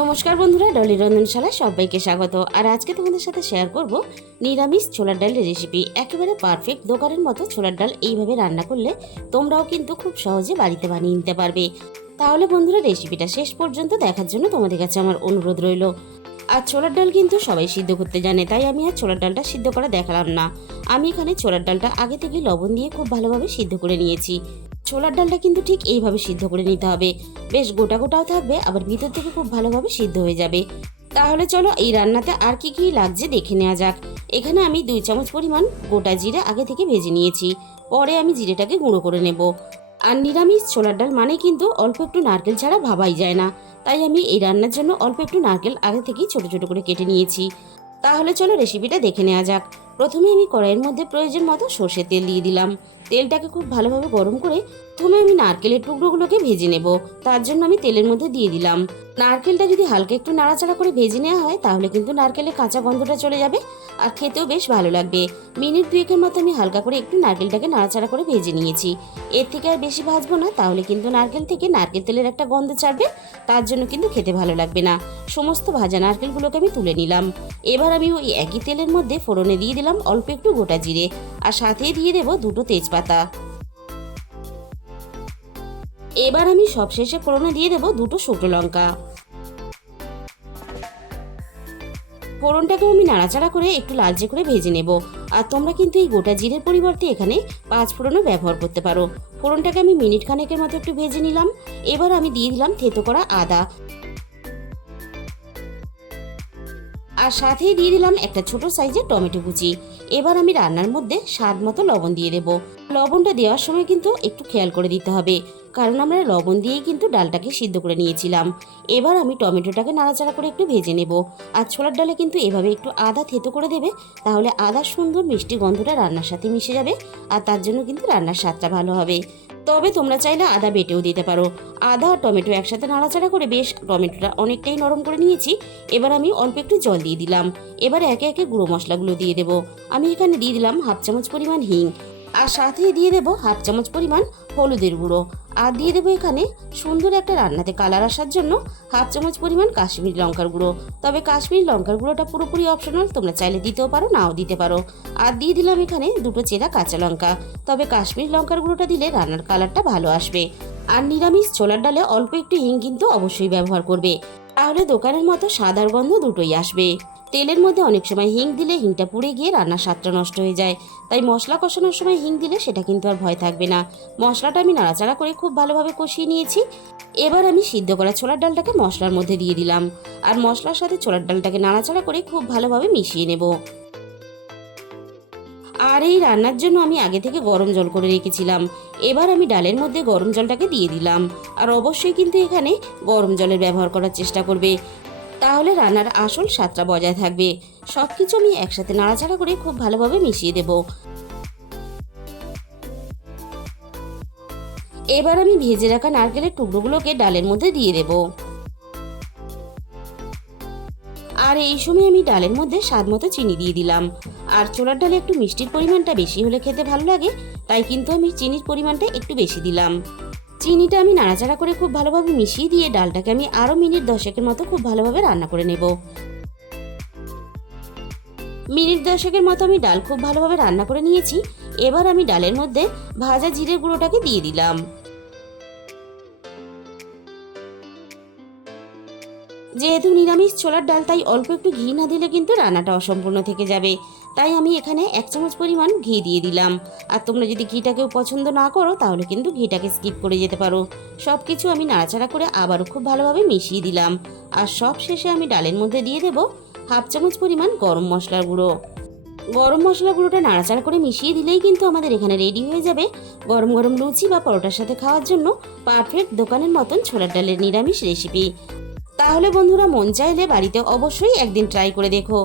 নমস্কার বন্ধুরা, ডলি রন্ধনশালায় সবাইকে স্বাগত। আর আজকে তোমাদের সাথে শেয়ার করব নিরামিষ ছোলার ডালের রেসিপি। একেবারে পারফেক্ট দোকানের মতো ছোলার ডাল এইভাবে রান্না করলে তোমরাও কিন্তু খুব সহজে বাড়িতে বানিয়ে নিতে পারবে। তাহলে বন্ধুরা, রেসিপিটা শেষ পর্যন্ত দেখার জন্য তোমাদের কাছে আমার অনুরোধ রইল। আর ছোলার ডাল কিন্তু সবাই সিদ্ধ করতে জানে, তাই আমি আর ছোলার ডালটা সিদ্ধ করা দেখালাম না। আমি এখানে ছোলার ডালটা আগে থেকে লবণ দিয়ে খুব ভালোভাবে সিদ্ধ করে নিয়েছি। ছোলার ডালটা কিন্তু ঠিক এইভাবে সিদ্ধ করে নিতে হবে, বেশ গোটা গোটাও থাকবে, আবার ভিতর থেকে খুব ভালোভাবে সিদ্ধ হয়ে যাবে। তাহলে চলো এই রান্নাতে আর কি কি লাগছে দেখে নেওয়া যাক। এখানে আমি 2 চামচ পরিমাণ গোটা জিরে আগে থেকে ভেজে নিয়েছি, পরে আমি জিরেটাকে গুঁড়ো করে নেব। আর নিরামিষ ছোলার ডাল মানে কিন্তু অল্প একটু নারকেল ছাড়া ভাবাই যায় না, তাই আমি এই রান্নার জন্য অল্প একটু নারকেল আগে থেকেই ছোট ছোট করে কেটে নিয়েছি। তাহলে চলো রেসিপিটা দেখে নেওয়া যাক। প্রথমে আমি কড়াইয়ের মধ্যে প্রয়োজন মতো সর্ষের তেল দিয়ে দিলাম। তেলটাকে খুব ভালোভাবে গরম করে প্রথমে আমি নারকেলের টুকরোগুলোকে ভেজে নেব। তার জন্য আমি তেলের মধ্যে দিয়ে দিলাম। নারকেলটা যদি হালকা একটু নাড়াচাড়া করে ভেজে নেওয়া হয় তাহলে কিন্তু নারকেলের কাঁচা গন্ধটা চলে যাবে, আর খেতেও বেশ ভালো লাগবে। মিনিট 2 মতো আমি হালকা করে একটু নারকেলটাকে নাড়াচাড়া করে ভেজে নিয়েছি। এর থেকে আর বেশি ভাজবো না, তাহলে কিন্তু নারকেল থেকে নারকেল তেলের একটা গন্ধ ছাড়বে, তার জন্য কিন্তু খেতে ভালো লাগবে না। সমস্ত ভাজা নারকেলগুলোকে আমি তুলে নিলাম। এবার আমি ওই একই তেলের মধ্যে ফোড়নে দিয়ে দিলাম অল্প একটু গোটা জিরে, আর সাথেই দিয়ে দেবো 2টো তেজপাতা। এবার আমি সবশেষে ফোড়নে দিয়ে দেবো 2টো শুকনো লঙ্কা। ফোড়নটাকেও আমি নাড়াচাড়া করে একটু লালচে করে ভেজে নেব। আর তোমরা কিন্তু এই গোটা জিরের পরিবর্তে এখানে 5 ফোড়নও ব্যবহার করতে পারো। ফোড়নটাকে আমি মিনিট খানেকের মতো একটু ভেজে নিলাম। এবার আমি দিয়ে দিলাম থেতো করা আদা, আর সাথেই দিয়ে দিলাম একটা ছোট সাইজের টমেটো কুচি। এবার আমি রান্নার মধ্যে স্বাদ মতো লবণ দিয়ে দেবো। লবণটা দেওয়ার সময় কিন্তু একটু খেয়াল করে দিতে হবে, কারণ আমরা লবণ দিয়েই কিন্তু ডালটাকে সিদ্ধ করে নিয়েছিলাম। এবার আমি টমেটোটাকে নাড়াচাড়া করে একটু ভেজে নেব। আর ছোলার ডালে কিন্তু এভাবে একটু আদা থেতো করে দেবে, তাহলে আদার সুন্দর মিষ্টি গন্ধটা রান্নার সাথে মিশে যাবে, আর তার জন্য কিন্তু রান্নার স্বাদটা ভালো হবে। তবে তোমরা চাইলে আদা বেটেও দিতে পারো। আদা আর টমেটো একসাথে নাড়াচাড়া করে বেশ টমেটোটা অনেকটাই নরম করে নিয়েছি। এবার আমি অল্প একটু জল দিয়ে দিলাম। এবার একে একে গুঁড়ো মশলাগুলো দিয়ে দেবো। আমি এখানে দিয়ে দিলাম 1/2 চামচ পরিমাণ হিং, আর সাথেই দিয়ে দেবো 1/2 চামচ পরিমাণ হলুদের গুঁড়ো, আর দিয়ে দেবো এখানে সুন্দর একটা রান্নাতে কালার আসার জন্য 1/2 চামচ পরিমাণ কাশ্মীরি লঙ্কার গুঁড়ো। তবে কাশ্মীরি লঙ্কার গুঁড়োটা পুরোপুরি অপশনাল, তোমরা চাইলে দিতেও পারো, নাও দিতে পারো। আর দিয়ে দিলাম এখানে 2টো চেরা কাঁচা লঙ্কা। তবে কাশ্মীরি লঙ্কার গুঁড়োটা দিলে রান্নার কালারটা ভালো আসবে। আর নিরামিষ ছোলার ডালে অল্প একটু হিং কিন্তু অবশ্যই ব্যবহার করবে, তাহলে দোকানের মতো স্বাদ আর গন্ধ দুটোই আসবে। তেলের মধ্যে অনেক সময় হিং দিলে হিংটা পুড়ে গিয়ে রান্নার স্বাদটা নষ্ট হয়ে যায়, তাই মশলা কষানোর সময় হিং দিলে সেটা কিন্তু আর ভয় থাকবে না। মশলাটা আমি নাড়াচাড়া করে খুব ভালোভাবে কষিয়ে নিয়েছি। এবার আমি সিদ্ধ করা ছোলার ডালটাকে মশলার মধ্যে দিয়ে দিলাম, আর মশলার সাথে ছোলার ডালটাকে নাড়াচাড়া করে খুব ভালোভাবে মিশিয়ে নেব। আর এই রান্নার জন্য আমি আগে থেকে গরম জল করে রেখেছিলাম। এবার আমি ডালের মধ্যে গরম জলটাকে দিয়ে দিলাম, আর অবশ্যই কিন্তু এখানে গরম জলের ব্যবহার করার চেষ্টা করবে, তাহলে রান্নার আসল স্বাদটা বজায় থাকবে। সব কিছু আমি একসাথে নাড়াচাড়া করে খুব ভালোভাবে মিশিয়ে দেব। এবার আমি ভেজে রাখা নারকেলের টুকরোগুলোকে ডালের মধ্যে দিয়ে দেব। আর এই সময় আমি ডালের মধ্যে স্বাদ মতো চিনি দিয়ে দিলাম। আর ছোলার ডালে একটু মিষ্টির পরিমাণটা বেশি হলে খেতে ভালো লাগে, তাই কিন্তু আমি চিনির পরিমাণটা একটু বেশি দিলাম। চিনিটা আমি নাড়াচাড়া করে খুব ভালোভাবে মিশিয়ে দিয়ে ডালটাকে আমি আরও মিনিট 10 মতো খুব ভালোভাবে রান্না করে নেব। মিনিট 10 মতো আমি ডাল খুব ভালোভাবে রান্না করে নিয়েছি। এবার আমি ডালের মধ্যে ভাজা জিরের গুঁড়োটাকে দিয়ে দিলাম। যেহেতু নিরামিষ ছোলার ডাল, তাই অল্প একটু ঘি না দিলে কিন্তু রান্নাটা অসম্পূর্ণ থেকে যাবে, তাই আমি এখানে 1 চামচ পরিমাণ ঘি দিয়ে দিলাম। আর তোমরা যদি ঘিটাকেও পছন্দ না করো তাহলে কিন্তু ঘিটাকে স্কিপ করে যেতে পারো। সব কিছু আমি নাড়াচাড়া করে আবারও খুব ভালোভাবে মিশিয়ে দিলাম। আর সব শেষে আমি ডালের মধ্যে দিয়ে দেবো 1/2 চামচ পরিমাণ গরম মশলার গুঁড়ো। গরম মশলা গুঁড়োটা নাড়াচাড়া করে মিশিয়ে দিলেই কিন্তু আমাদের এখানে রেডি হয়ে যাবে গরম গরম লুচি বা পরোটার সাথে খাওয়ার জন্য পারফেক্ট দোকানের মতন ছোলার ডালের নিরামিষ রেসিপি। তাহলে বন্ধুরা, মন চাইলে বাড়িতে অবশ্যই একদিন ট্রাই করে দেখো।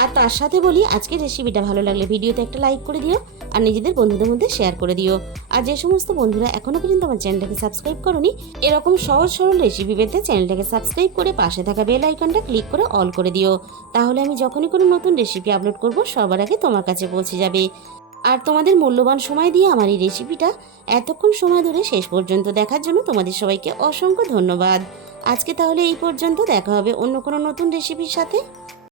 আর তার সাথে বলি, আজকের রেসিপিটা ভালো লাগলে ভিডিওতে একটা লাইক করে দিও, আর নিজেদের বন্ধুদের মধ্যে শেয়ার করে দিও। আর যে সমস্ত বন্ধুরা এখনো পর্যন্ত আমার চ্যানেলটাকে সাবস্ক্রাইব করোনি, এরকম সহজ সরল রেসিপি পেতে চ্যানেলটাকে সাবস্ক্রাইব করে পাশে থাকা বেল আইকনটা ক্লিক করে অল করে দিও, তাহলে আমি যখনই কোনো নতুন রেসিপি আপলোড করব সবার আগে তোমার কাছে পৌঁছে যাবে। আর তোমাদের মূল্যবান সময় দিয়ে আমার এই রেসিপিটা এতক্ষণ সময় ধরে শেষ পর্যন্ত দেখার জন্য তোমাদের সবাইকে অসংখ্য ধন্যবাদ। আজকে তাহলে এই পর্যন্ত, দেখা হবে অন্য কোনো নতুন রেসিপির সাথে।